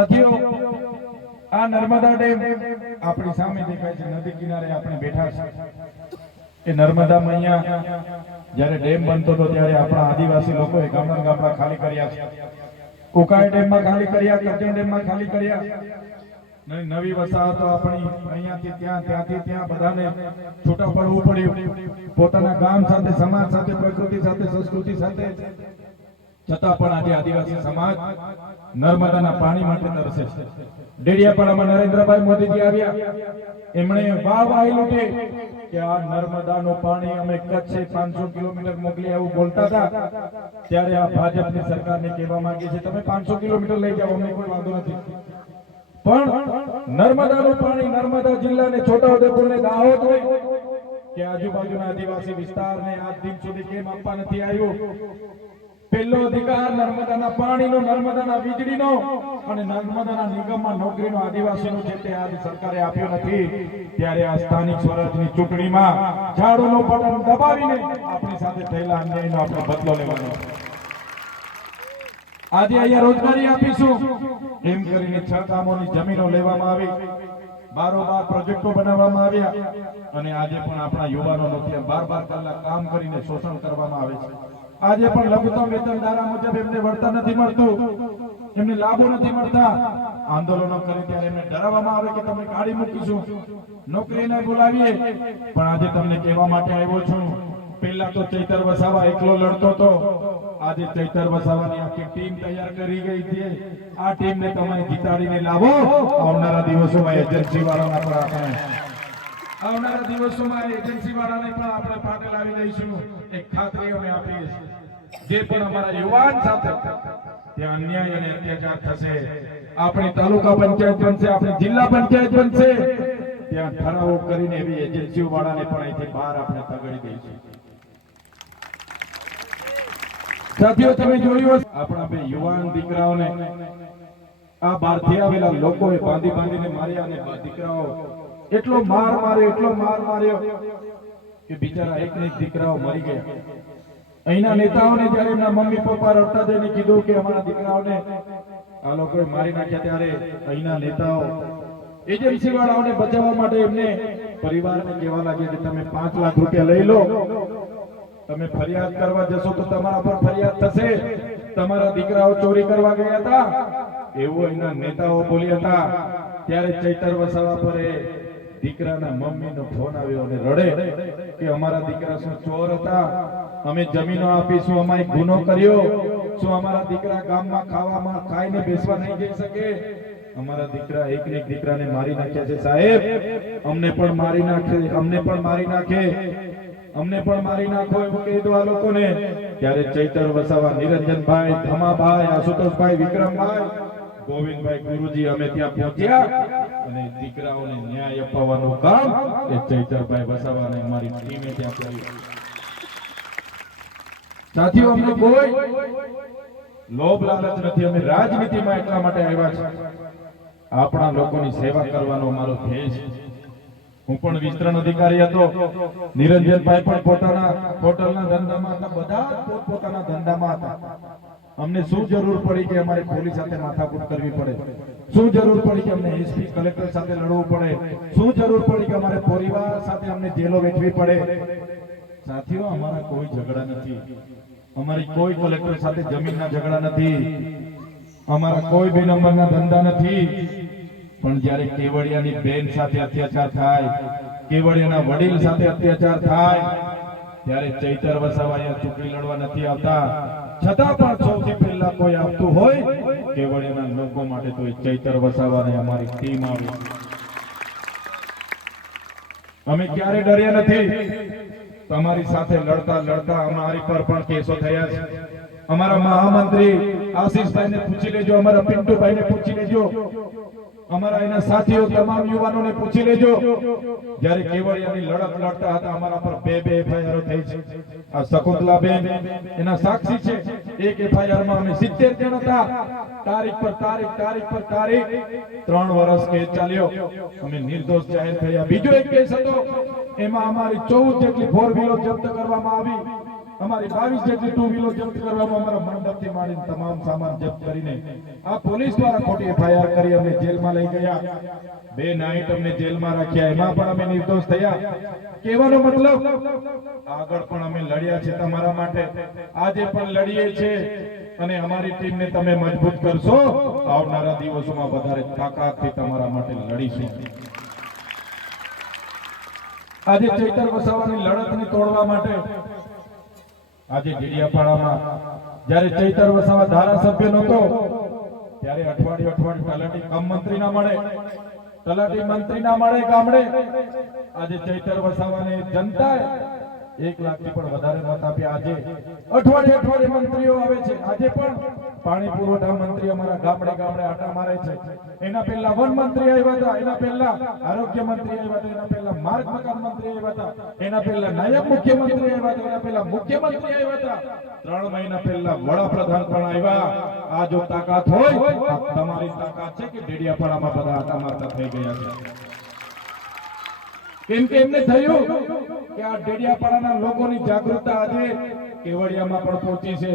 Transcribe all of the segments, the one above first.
સાથીઓ, આ નર્મદા ડેમ આપણી સામે દેખાય છે, નદી કિનારે આપણે બેઠા છે। એ નર્મદા મૈયા જ્યારે ડેમ બનતો હતો ત્યારે આપણા આદિવાસી લોકોએ ગામડા ખાલી કર્યા છે। ઉકાઈ ડેમમાં ખાલી કર્યા, કરજણ ડેમમાં ખાલી કર્યા। નવી વસાહતો આપણી અહીંયાથી ત્યાં, ત્યાંથી ત્યાં બધાને છૂટા પડવું પડ્યું, પોતાના ગામ સાથે, સમાજ સાથે, પ્રકૃતિ સાથે, સંસ્કૃતિ સાથે। છતાં પણ આજે આદિવાસી સમાજ નર્મદાના પાણી માટે તરસે છે। ડેડિયાપાડામાં નરેન્દ્રભાઈ મોદીજી આવ્યા, એમણે વાહવાહી લૂંટી કે આ નર્મદાનું પાણી અમે કચ્છે 500 કિલોમીટર મોકલી એવું બોલતા હતા। ત્યારે આ ભાજપની સરકારને કહેવા માંગીએ છીએ, તમે 500 કિલોમીટર લઈ જાઓ, અમને કોઈ વાંધો નથી, પણ નર્મદાનું પાણી નર્મદા જિલ્લાને, છોટાઉદેપુરને, દાહોદને કે આજુબાજુના આદિવાસી વિસ્તારને આજ દિન સુધી કેમ આપવા નથી આવ્યું? પહેલો અધિકાર નર્મદાના પાણીનો, નર્મદાના વીજળીનો અને નર્મદાના નિગમમાં નોકરીનો આદિવાસીનો છે, તે આજ સરકારે આપ્યો નથી। ત્યારે આ સ્થાનિક સ્વરાજની ચૂંટણીમાં ઝાડુનું બટન દબાવીને આપણી સાથે થયેલા અન્યાયનો આપણે બદલો લેવાનો છે। આજે અહીંયા રોજગારી આપીશું એમ કરીને 6 ગામોની જમીનો લેવામાં આવી, બારોબાર પ્રોજેક્ટો બનાવવામાં આવ્યા અને આજે પણ આપણા યુવાનોનો ત્યાં 12 કલાક કામ કરીને શોષણ કરવામાં આવે છે। આજે પણ લઘુત્તમ વેતન ધારા મુજબ એમને વળતર નથી મળતું, એમને લાભો નથી મળતા। આંદોલનો કરે ત્યારે એમને ડરાવવામાં આવે કે તમે કાઢી મૂકીશું, નોકરીને બોલાવીએ। પણ આજે તમને કહેવા માટે આવ્યો છું, પહેલા તો ચૈતર વસાવા એકલો લડતો હતો, આજે ચૈતર વસાવાની આખી ટીમ તૈયાર કરી ગઈ છે। આ ટીમને તમે જીતાડીને લાવો। આવનારા દિવસોમાં એજન્સી વાળાના પણ આપણે પાટે લાવી દઈશું, એક ખાતરી અમે આપીએ છીએ। જે પણ અમારા યુવાન સાથે ત્યાં અન્યાય અને અત્યાચાર થશે, આપણી તાલુકા પંચાયત બનશે, આપણી જિલ્લા પંચાયત બનશે, ત્યાં ઠરાવો કરીને એવી એજન્સીઓ વાળાને પણ અહીંથી બહાર આપણે તગડી દઈશું। સાથીઓ, તમે જોયું હશે આપણા બે યુવાન દીકરાઓને આ બહારથી આવેલા લોકોએ બાંધીને માર્યા અને દીકરાઓ એટલો માર માર્યો કે બિચારા એક દીકરાઓ મરી ગયા। અહીંના નેતાઓને જ્યારે એમના મમ્મી પપ્પા રડતા જઈને કીધું કે અમારા દીકરાઓને આ લોકોએ મારી નાખ્યા, ત્યારે અહીંના નેતાઓ એજન્સી વાળાઓને બચાવવા માટે એમને પરિવારને કહેવા લાગ્યા કે તમે 5 લાખ રૂપિયા લઈ લો, તમે ફરિયાદ કરવા જશો તો તમારા પર ફરિયાદ થશે, તમારા દીકરાઓ ચોરી કરવા ગયા હતા એવું અહીંના નેતાઓ બોલ્યા હતા। ત્યારે ચૈતર વસાવા પર દીકરાના મમ્મીનો ફોન આવ્યો અને રડે કે અમારા દીકરા શું ચોર હતા? અમે જમીનો આપીશું, અમે ગુનો કર્યો? શું અમારા દીકરા ગામમાં ખાઈને બેસવા નહીં જઈ શકે? અમારા દીકરા એક દીકરાને મારી નાખ્યા છે સાહેબ, અમને પણ મારી નાખે, અમને પણ મારી નાખો એવું કહી દો આ લોકોને। ત્યારે ચૈતર વસાવા, નિરંજનભાઈ, ધમાભાઈ, આશુતોષભાઈ, વિક્રમભાઈ, ગોવિંદભાઈ, ગુરુજી અમે ત્યાં પહોંચ્યા અને દીકરાઓને ન્યાય અપાવવાનું કામ એ ચૈતરભાઈ વસાવાને અમારી ટીમે ત્યાં કર્યું। સાથીઓ, અમને કોઈ લોભ લાલચ નથી, અમે રાજનીતિમાં એટલા માટે આવ્યા છે, આપણા લોકોની સેવા કરવાનો અમારો ધ્યેય છે। હું પણ વિસ્તરણ અધિકારી હતો, નિરંજનભાઈ પણ પોતાના હોટલના ધંધામાં હતા, બધા પોતાના ધંધામાં હતા। અમને શું જરૂર પડી કે અમારે પોલીસ સાથે માથાકૂટ કરવી પડે? શું જરૂર પડી કે અમને એસપી કલેક્ટર સાથે લડવું પડે? શું જરૂર પડી કે અમારે પરિવાર સાથે અમને જેલો વેઠવી પડે? સાથીઓ, અમારા કોઈ ઝઘડા નથી, અમારી કોઈ કલેક્ટર સાથે જમીનના ઝઘડા નથી, અમારા કોઈ 2 નંબરના ધંધા નથી। પણ જ્યારે કેવડિયાની બેન સાથે અત્યાચાર થાય, કેવડિયાના વડીલ સાથે અત્યાચાર થાય, ત્યારે ચૈતર વસાવા અહીંયા ચૂંટણી લડવા નથી આવતા। છતાં પણ સૌથી પહેલા કોઈ આવતું હોય કેવડિયાના લોકો માટે તો ચૈતર વસાવાને અમારી ટીમ આવી। અમે ક્યારે ડર્યા નથી, તમારી સાથે લડતા અમારી પર પણ કેસો થયા છે। અમારા મહામંત્રી આશીષભાઈને પૂછી લેજો, અમારા પિન્ટુભાઈને પૂછી લેજો, અમારા એના સાથીઓ તમામ યુવાનોને પૂછી લેજો, જ્યારે કેવડિયાની લડત લડતા હતા અમારા પર 2 એફઆઈઆર થઈ છે। આ શકુંતલાબેન એના સાક્ષી છે, એક એફઆઈઆર માં અમે 70 જણ હતા, તારીખ પર તારીખ 3 વર્ષ કેસ ચાલ્યો, અમે નિર્દોષ જાહેર થયા। બીજો એક કેસ હતો, એમાં અમારી 14 જેટલી 4 વ્હીલો જપ્ત કરવામાં આવી, અમારી 22 જેટલી ટુ વ્હીલો જપ્ત કરવામાં, અમારા મંડપથી માંડીને તમામ સામાન જપ્ત કરીને આ પોલીસ દ્વારા ખોટી FIR કરી અમને જેલમાં લઈ ગયા. 2 નાઈટ અમને જેલમાં રાખ્યા, એમાં પણ અમે નિર્દોષ થયા. કહેવાનો મતલબ આગળ પણ અમે લડ્યા છે તમારા માટે, આજે પણ લડીએ છીએ અને અમારી ટીમને તમે મજબૂત કરશો, આવનારા દિવસોમાં વધારે તાકાતથી તમારા માટે લડીશું. આજે ચૈતર વસાવાની લડતને તોડવા માટે આજે ડેડિયાપાડામાં જ્યારે ચૈતર વસાવા ધારાસભ્ય નહોતો ત્યારે અઠવાડિયું તલાટી કમ મંત્રી ના મળે, તલાટી મંત્રી ના મળે ગામડે. આજે ચૈતર વસાવાને જનતાએ 1 લાખથી પણ વધારે મત આપ્યા. આજે અઠવાડિયે મંત્રીઓ આવે છે. આજે પણ પાણી પુરવઠા મંત્રી અમારા ગામડે ગામડે આટા મારે છે. એના પહેલા વન મંત્રી આવ્યા હતા, એના પહેલા આરોગ્ય મંત્રી આવ્યા હતા, એના પહેલા માર્ગ મકાન મંત્રી આવ્યા હતા, એના પહેલા નાયબ મુખ્યમંત્રી આવ્યા હતા, એના પહેલા મુખ્યમંત્રી આવ્યા હતા, 3 મહિના પહેલા વડાપ્રધાન પણ આવ્યા. આ જો તાકાત હોય, આ તમારી તાકાત છે કે ડેડિયાપાડામાં બધા આટા મારતા થઈ ગયા છે. કેમ કે એમને થયું કે આ ડેડિયાપાડાના લોકોની જાગૃતતા આજે કેવડિયામાં પણ પહોંચી છે,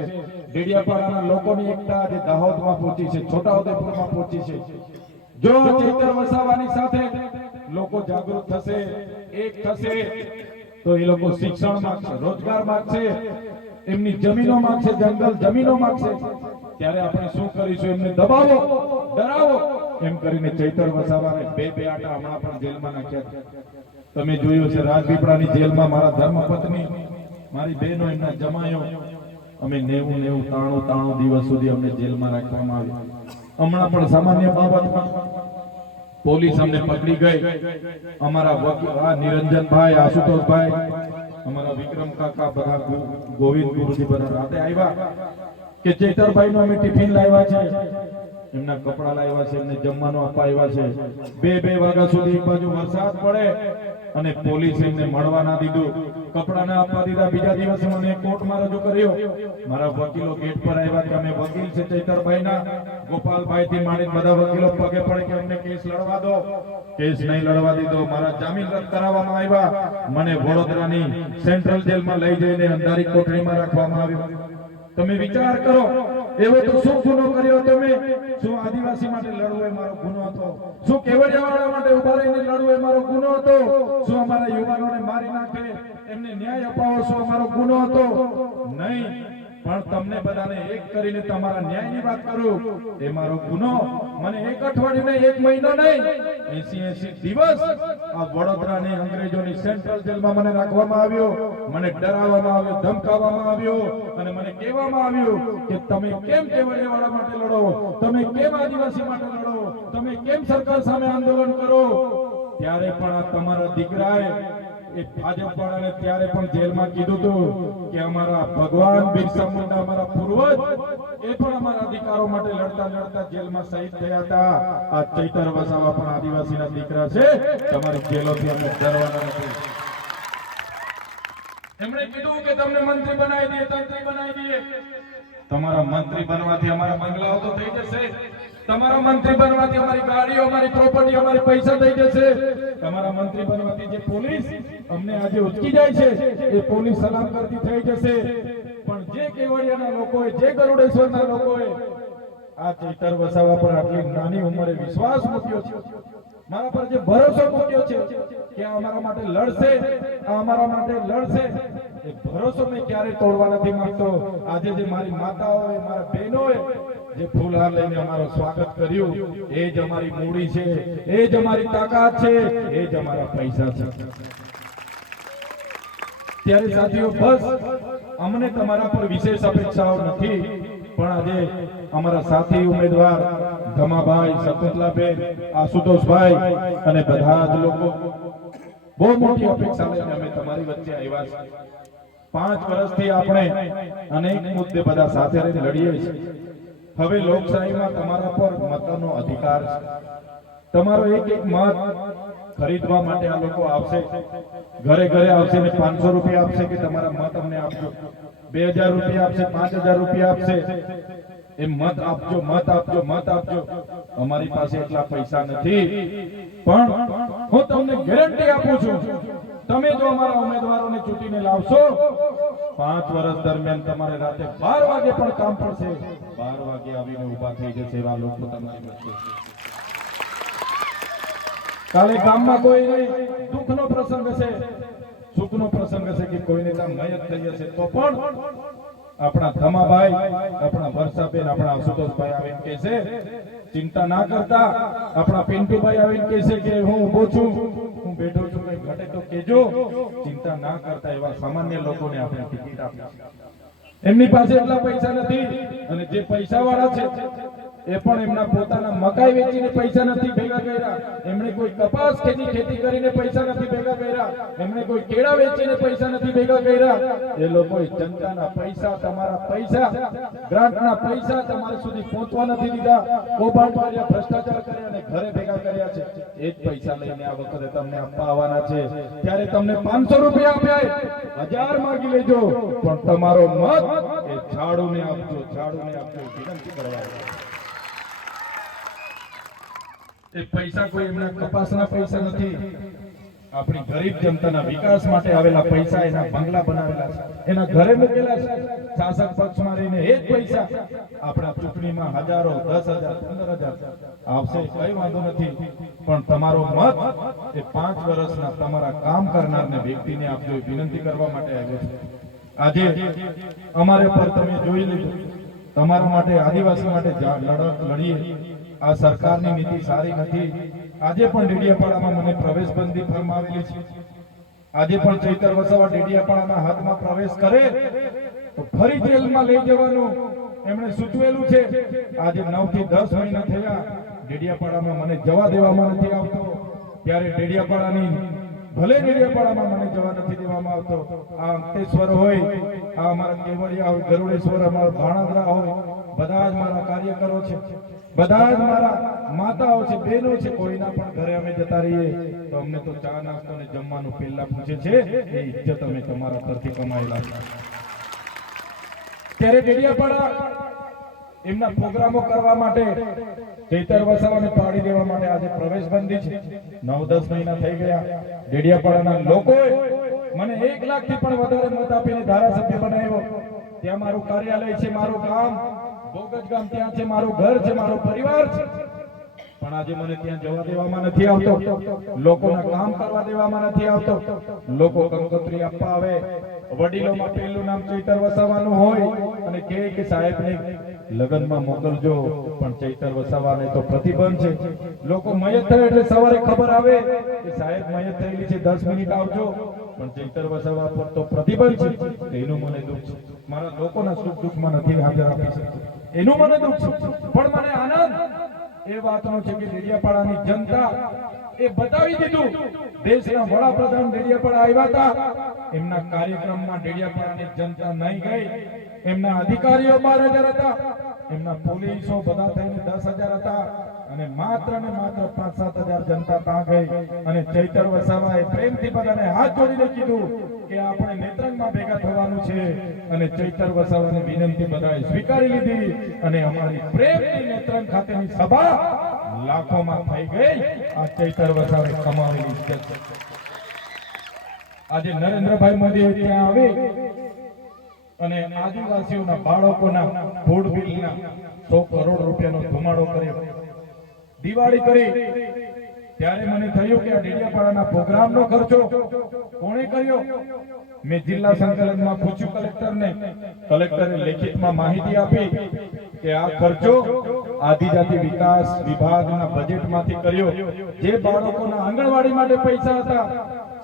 ડેડિયાપાડાના લોકોની એકતા આજે દાહોદમાં પહોંચી છે, છોટાઉદેપુરમાં પહોંચી છે. જો ચૈતર વસાવાની સાથે લોકો જાગૃત થશે, એક થશે, તો એ લોકો શિક્ષણ માંગશે, રોજગાર માંગશે, એમની જમીનો માંગશે, જંગલ જમીનો માંગશે. ત્યારે આપણે શું કરીશું? એમને દબાવો, ડરાવો, એમ કરીને ચૈતર વસાવાને બે આટા હમણાં પણ જેલમાં નાખ્યા. તમે જોયું છે રાજપીપળાની જેલમાં મારા ધર્મપત્ની, મારી બહેનો, એમના જમાયો, અમે 93 દિવસ સુધી અમને જેલમાં રાખવામાં આવ્યા. હમણાં પણ સામાન્ય બાબતમાં પોલીસ અમને પકડી ગઈ. અમારા વકીલ નિરંજનભાઈ, આશુતોષભાઈ, અમારા વિક્રમ કાકા, બધા ગોવિંદ ગુરુજી બધા રાતે આવ્યા કે ચૈતરભાઈ નો અમે ટિફિન લાવ્યા છે, એમના કપડા લાવ્યા છે, એમને જમવાનું અપાવ્યા છે. 2 વાગ્યા સુધી એક બાજુ વરસાદ પડે અને પોલીસ એમને મળવા ના દીધું, કપડા ના આપવા દીધા. બીજા દિવસે મને કોર્ટમાં રજૂ કર્યો. મારા વકીલો ગેટ પર આવ્યા કે અમે વકીલ છે ચૈતરભાઈના, ગોપાલભાઈ થી માંડીને બધા વકીલો પગે પડે કે અમને કેસ લડવા દો. કેસ નહીં લડવા દીધો. મારા જામીન રદ કરાવવામાં આવ્યા. મને વડોદરાની સેન્ટ્રલ જેલમાં લઈ જઈને અંધારી કોઠડીમાં રાખવામાં આવ્યો. તમે વિચાર કરો, એવો તો શું ગુનો કર્યો તમે? શું આદિવાસી માટે લડવું એ મારો ગુનો હતો? શું કેવડિયાવાળા માટે ઉભા રહીને લડવું એ મારો ગુનો હતો? શું અમારા યુવાનોને મારી નાખે એમને ન્યાય અપાવો શું અમારો ગુનો હતો? નહીં, પણ તમને બધાને એક કરીને તમારા ન્યાયની વાત કરું એ મારો ગુનો. મને 1 અઠવાડિયું નહીં, 1 મહિનો નહીં, 80 દિવસ આ વડોદરાની અંગ્રેજોની સેન્ટ્રલ જેલમાં મને રાખવામાં આવ્યો. મને ડરાવવામાં આવ્યો, ધમકાવવામાં આવ્યો અને મને કહેવામાં આવ્યું કે તમે કેમ કેવડિયાવાળા માટે લડો, તમે કેમ આદિવાસી માટે લડો, તમે કેમ સરકાર સામે આંદોલન કરો. ત્યારે પણ આ તમારા દીકરાએ એ ભાજપ વાળાને ત્યારે પણ જેલમાં કીધું હતું કે અમારા ભગવાન બિરસા મુંડા, અમારા પૂર્વજ, એ પણ અમારા અધિકારો માટે લડતા જેલમાં શહીદ થયા હતા. આ ચૈતર વસાવા પણ આદિવાસીના દીકરા છે. તમારી જેલોથી અમે ડરવાના નથી. એમણે કીધું કે તમને મંત્રી બનાવી દઈએ, તંત્રી બનાવી દઈએ. તમારા મંત્રી બનવાથી અમારા બંગલાઓ તો થઈ જશે, તમારા મંત્રી બનવાથી અમારી ગાડીઓ, અમારી પ્રોપર્ટી, અમારી પૈસા થઈ જશે. તમારા મંત્રી બનવાથી જે પોલીસ અમને આજે ઉચકી જાય છે એ પોલીસ સલામ કરતી થઈ જશે. પણ જે કેવડિયાના લોકોએ, જે ગરુડેશ્વરના લોકોએ આ ચૈતર વસાવા પર આટલી નાની ઉંમરે વિશ્વાસ મૂક્યો છે, મારા પર જે ભરોસો મૂક્યો છે કે અમારા માટે લડશે, અમારા માટે લડશે, એ ભરોસો મેં ક્યારેય તોડવા નથી માંગતો. આજે જે મારી માતાઓએ, મારા બહેનોએ જે ફૂલહાર લઈને અમારું સ્વાગત કર્યું, એ જ અમારી મૂડી છે, એ જ અમારી તાકાત છે, એ જ અમારા પૈસા છે. ત્યારે સાથીઓ, બસ અમને તમારા પર વિશેષ અપેક્ષાઓ નથી, પણ આજે અમારા સાથી ઉમેદવાર ધમાભાઈ, શકુંતલાબેન, આશુતોષભાઈ અને બધા જ લોકો બહુ મોટી અપેક્ષા લઈને અમે તમારી વચ્ચે આવ્યા છે. 5 વર્ષથી આપણે અનેક મુદ્દે બધા સાથે રહીને લડીએ છીએ. હવે લોકશાહીમાં તમારા પર મતનો અધિકાર છે. તમારો એક મત ખરીદવા માટે આ લોકો આવશે, ઘરે ઘરે આવશે ને 500 રૂપિયા આપશે કે તમારા મત અમને આપજો. 2000 રૂપિયા આપશે, 5000 રૂપિયા આપશે. એ મત આપજો, મત આપજો, મત આપજો. અમારી પાસે એટલા પૈસા નથી, પણ હું તમને ગેરંટી આપું છું, તમે જો અમારા ઉમેદવારોને ચૂંટીને લાવશો 5 વર્ષ દરમિયાન તમારે રાતે 12 વાગે પણ કામ પડશે, 12 વાગે આવીને ઊભા થઈ જશે એવા લોકો તમારી વચ્ચે છે. કાલે ગામમાં કોઈ નહીં, દુઃખનો પ્રસંગ હશે, સુખનો પ્રસંગ હશે કે કોઈને ત્યાં મયત થઈ હશે, તો પણ આપણા ધમાભાઈ, આપણા વર્ષાબેન, આપણા આશુતોષભાઈ આવીને કહેશે ચિંતા ના કરતા. આપણા પિન્ટુભાઈ આવીને કહેશે કે હું ઊભો છું, હું બેઠો છું, કઈ ઘટે તો કેજો, ચિંતા ના કરતા. એવા સામાન્ય લોકોને આપણે ટિકિટ આપી. એમની પાસે એટલા પૈસા નથી, અને જે પૈસા વાળા છે એ પણ એમના પોતાના મકાઈ વેચીને પૈસા નથી ભેગા કર્યા, એમણે કોઈ કપાસ ખેતી કરીને પૈસા નથી ભેગા કર્યા, એમણે કોઈ કેળા વેચીને પૈસા નથી ભેગા કર્યા. એ લોકોએ જનતાના પૈસા, તમારા પૈસા, ગ્રાન્ટના પૈસા તમારા સુધી પહોંચવા નથી દીધા, કૌભાંડ કર્યા, ભ્રષ્ટાચાર કર્યા અને ઘરે ભેગા કર્યા છે. એ જ પૈસા લઈને આ વખતે તમને આપવા આવવાના છે. ત્યારે તમને 500 રૂપિયા આપ્યા, 1000 માંગી લેજો, પણ તમારો મત એ ઝાડુને આપજો, ઝાડુને આપજો, વિનંતી કરવા. એ પૈસા કોઈ એમના કપાસના પૈસા નથી, આપણી ગરીબ જનતાના વિકાસ માટે આવેલા પૈસા, એના બંગલા બનાવેલા છે, એના ઘરે મૂકેલા છે. શાસક પક્ષમાં રહીને એ જ પૈસા આપણા ચૂંટણીમાં હજારો, 10,000, 15,000 આવશે, કઈ વાંધો નથી, પણ તમારો મત એ 5 વર્ષના તમારા કામ કરનારને વ્યક્તિને આપજો, વિનંતી કરવા માટે આવ્યો છે. આજે અમારે પર તમે જોઈ લીધું, તમારા માટે, આદિવાસી માટે લડીએ. આ સરકારની નીતિ સારી નથી. આજે પણ ડેડિયાપાડામાં મને પ્રવેશબંધી ફરમાવેલી છે. આજે પણ ચૈતર વસાવા ડેડિયાપાડાના હાથમાં પ્રવેશ કરે તો ફરી જેલમાં લઈ જવાનું એમણે સૂચવેલું છે. આજે 9 થી 10 મહિના થયા, ડેડિયાપાડામાં મને જવા દેવામાં નથી આવતો. ત્યારે ડેડિયાપાડાની, ભલે ડેડિયાપાડામાં મને જવા નથી દેવામાં આવતો. આ અંકલેશ્વર હોય, આ અમારા કેવડિયા હોય, ગરુડેશ્વર, અમારા ભાણાદરા હોય, બધા જ મારા કાર્યકરો છે, બધા જ મારા માતાઓ છે, બહેનો છે. કોઈના પણ ઘરે અમે જતા રહીએ તો અમને તો ચા નાસ્તો ને જમવાનું પહેલા પૂછે છે. એ ઇજ્જત અમે તમારા પરથી કમાયેલા છે. ત્યારે ડેડિયાપાડા એમના પ્રોગ્રામો કરવા માટે, ચૈતર વસાવાને પાડી દેવા માટે આજે પ્રવેશબંધી છે. 9-10 મહિના થઈ ગયા. ડેડિયાપાડાના લોકોએ મને 1 લાખથી પણ વધારે મત આપીને ધારાસભ્ય બનાવ્યો. ત્યાં મારું કાર્યાલય છે, મારું ગામ બોગજ ગામ ત્યાં છે, મારું ઘર છે, મારો પરિવાર છે, પણ આજે મને ત્યાં જવા દેવામાં નથી આવતો, લોકોના કામ કરવા દેવામાં નથી આવતો. લોકો કંકોત્રી આપવા આવે, વડીલોમાં પહેલું નામ ચૈતર વસાવાનું હોય અને કે સાહેબને લગ્નમાં મોકલજો, પણ ચૈતર વસાવાને તો પ્રતિબંધ છે. લોકો મયત થાય એટલે સવારે ખબર આવે કે સાહેબ મયત થયેલી છે, 10 મિનિટ આવજો, પણ ચૈતર વસાવા પર તો પ્રતિબંધ છે. એનું મને દુઃખ છે. મારા લોકોના સુખ દુઃખમાં નથી હાજર આપી શકતો, એનું મને દુઃખ છે. પણ મને આનંદ એ વાતનો છે કે ડેડિયાપાડાની જનતા એ બતાવી દીધું. દેશના વડાપ્રધાન ડેડિયાપાડા આવ્યા હતા, એમના કાર્યક્રમમાં ડેડિયાપાડાની જનતા નહીં ગઈ. એમના અધિકારીઓ 12,000 હતા, એમના પોલીસો બધા થઈને 10,000 હતા, અને માત્ર ને માત્ર 5-7,000 જનતા ત્યાં ગઈ. અને ચૈતર વસાવાએ પ્રેમથી બધાને હાથ જોડીને કીધું કે આપણે નેત્રંગમાં ભેગા થવાનું છે, અને ચૈતર વસાવાની વિનંતી બધાએ સ્વીકારી લીધી, અને અમારી પ્રેમની નેત્રંગ ખાતેની સભા લાખોમાં થઈ ગઈ. આ ચૈતર વસાવે કમાવેલી છે. આજે નરેન્દ્રભાઈ મોદી ત્યાં આવી અને આદિવાસીઓના બાળકોના ફૂડ બિલના 100 કરોડ રૂપિયાનો ધુમાડો કર્યો, દિવાળી કરી. ત્યારે મને થયું કે આ ડેડિયાપાડાના પ્રોગ્રામનો ખર્ચો કોણે કર્યો? મેં જિલ્લા સંકલનમાં પૂછ્યું કલેક્ટરને. કલેક્ટરે લેખિતમાં માહિતી આપી કે આ ખર્ચો આદિજાતિ વિકાસ વિભાગના બજેટમાંથી કર્યો. જે બાળકોના આંગણવાડી માટે પૈસા હતા,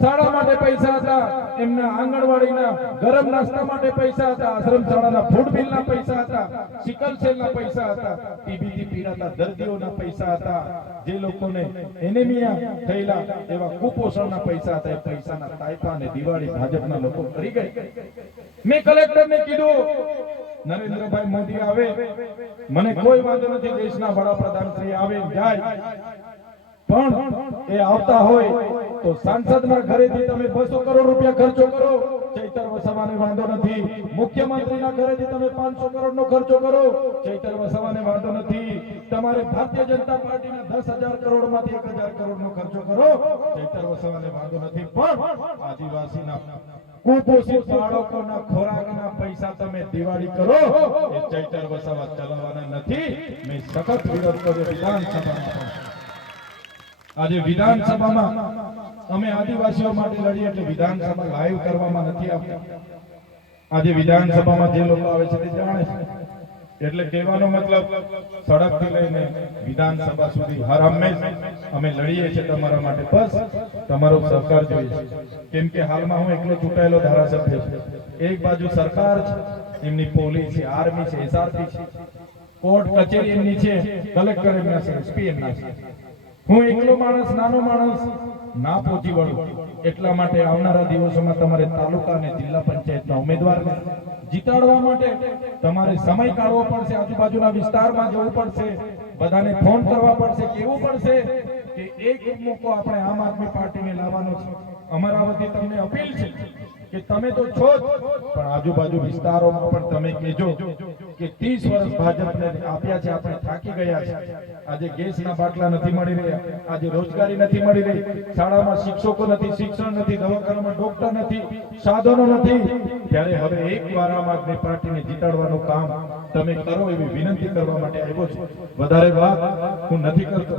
શાળા માટે પૈસા હતા, એમના આંગણવાડીના ગરમ નાસ્તા માટે પૈસા હતા, આશ્રમ શાળાના ફૂડ બિલના પૈસા હતા, સિકલ સેલના પૈસા હતા, ટીબીથી પીડાતા દર્દીઓના પૈસા હતા, જે લોકોને એનેમિયા થયેલા એવા કુપોષણના પૈસા હતા. એ પૈસાના તાઇપા અને દિવાળી ભાજપના લોકો કરી ગઈ. મેં કલેક્ટરને કીધું નરેન્દ્રભાઈ મોદી આવે, મને કોઈ વાંધો નથી, દેશના વડાપ્રધાન શ્રી આવે જાય, પણ એ આવતા હોય તો સાંસદના ઘરેથી તમે 200 કરોડ રૂપિયા ખર્ચો કરો, ચૈતર વસાવાને વાંધો નથી. મુખ્યમંત્રીના ઘરેથી તમે 500 કરોડનો ખર્ચો કરો, ચૈતર વસાવાને વાંધો નથી. તમારે ભારતીય જનતા પાર્ટીના 10,000 કરોડમાંથી 1,000 કરોડનો ખર્ચો કરો, ચૈતર વસાવાને વાંધો નથી. પણ આદિવાસીના કુપોષિત બાળકોના ખોરાકના પૈસા તમે દિવાળી કરો એ ચૈતર વસાવા ચલાવવાના નથી. મેં સખત વિરોધ કર્યો વિધાનસભામાં. આજે વિધાનસભામાં અમે આદિવાસીઓ માટે લડીએ એટલે વિધાનસભા લાઈવ કરવામાં નથી આવતા. આજે વિધાનસભામાં જે લોકો આવે છે તે જાણે છે. એટલે કહેવાનો મતલબ સડકથી લઈને વિધાનસભા સુધી હર હંમેશ અમે લડીએ છીએ તમારા માટે. બસ તમારો સહકાર જોઈએ છે. કેમ કે હાલમાં હું એકલો ચૂંટાયેલો ધારાસભ્ય છું. એક બાજુ સરકાર છે, એમની પોલીસ છે, આર્મી છે, એસઆરપી છે, કોર્ટ કચેરી એમની છે, કલેક્ટર એમના છે, એસપી એમના છે. હું એકલો માણસ, નાનો માણસ ના પહોંચી વળું. એટલા માટે આવનારા દિવસોમાં તમારે તાલુકા અને જિલ્લા પંચાયતના ઉમેદવારને જીતાડવા માટે તમારે સમય કાઢવો પડશે. આજુબાજુના વિસ્તારમાં જવું પડશે, બધાને ફોન કરવા પડશે, કહેવું પડશે કે એક મોકો આપણે આમ આદમી પાર્ટીને લાવવાનો છે. અમારા વતી તમને અપીલ છે કે તમે તો છો જ, પણ આજુબાજુ વિસ્તારોમાં પણ તમે કહેજો કે 30 વર્ષ ભાજપને આપ્યા છે, આપણે થાકી ગયા છે. આજે ગેસના બાટલા નથી મળી રહ્યા, આજે રોજગારી નથી મળી રહી, શાળામાં શિક્ષકો નથી, શિક્ષણ નથી, દવાખાનામાં ડોક્ટર નથી, સાધનો નથી. ત્યારે હવે એકવાર આમ આદમી પાર્ટીને જીતાડવાનું કામ તમે કરો એવી વિનંતી કરવા માટે આવ્યો છું. વધારે વાત હું નથી કરતો.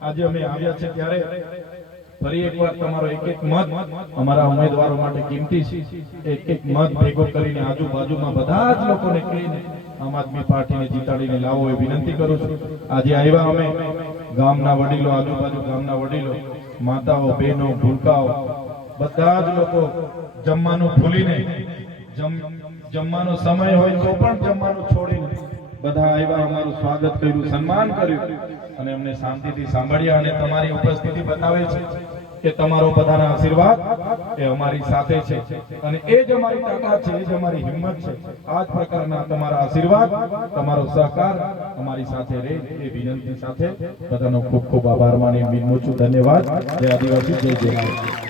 આજે અમે આવ્યા છે ત્યારે ફરી એકવાર તમારો એક એક મત અમારા ઉમેદવારો માટે કિંમતી છે. એક એક મત ભેગો કરીને આજુબાજુમાં બધા જ લોકોને કહીને આમ આદમી પાર્ટીને જીતાડીને લાવો એ વિનંતી કરું છું. આજે આવ્યા અમે ગામના વડીલો, આજુબાજુ ગામના વડીલો, માતાઓ, બહેનો, ભૂલકાઓ, બધા જ લોકો જમવાનું ભૂલીને, જમવાનો સમય હોય તો પણ જમવાનું છોડીને બધા આવ્યા, અમારું સ્વાગત કર્યું, સન્માન કર્યું અને અમને શાંતિથી સાંભળ્યા. અને તમારી ઉપસ્થિતિ બતાવે છે કે તમારો બધાના આશીર્વાદ એ અમારી સાથે છે અને એ જ અમારી તાકાત છે, એ જ અમારી હિંમત છે. આ જ પ્રકારના તમારા આશીર્વાદ, તમારો સહકાર અમારી સાથે રહે એ વિનંતી સાથે બધાનો ખૂબ ખૂબ આભાર માની વિનમું છું. ધન્યવાદ. જય આદિવાસી, જય જય.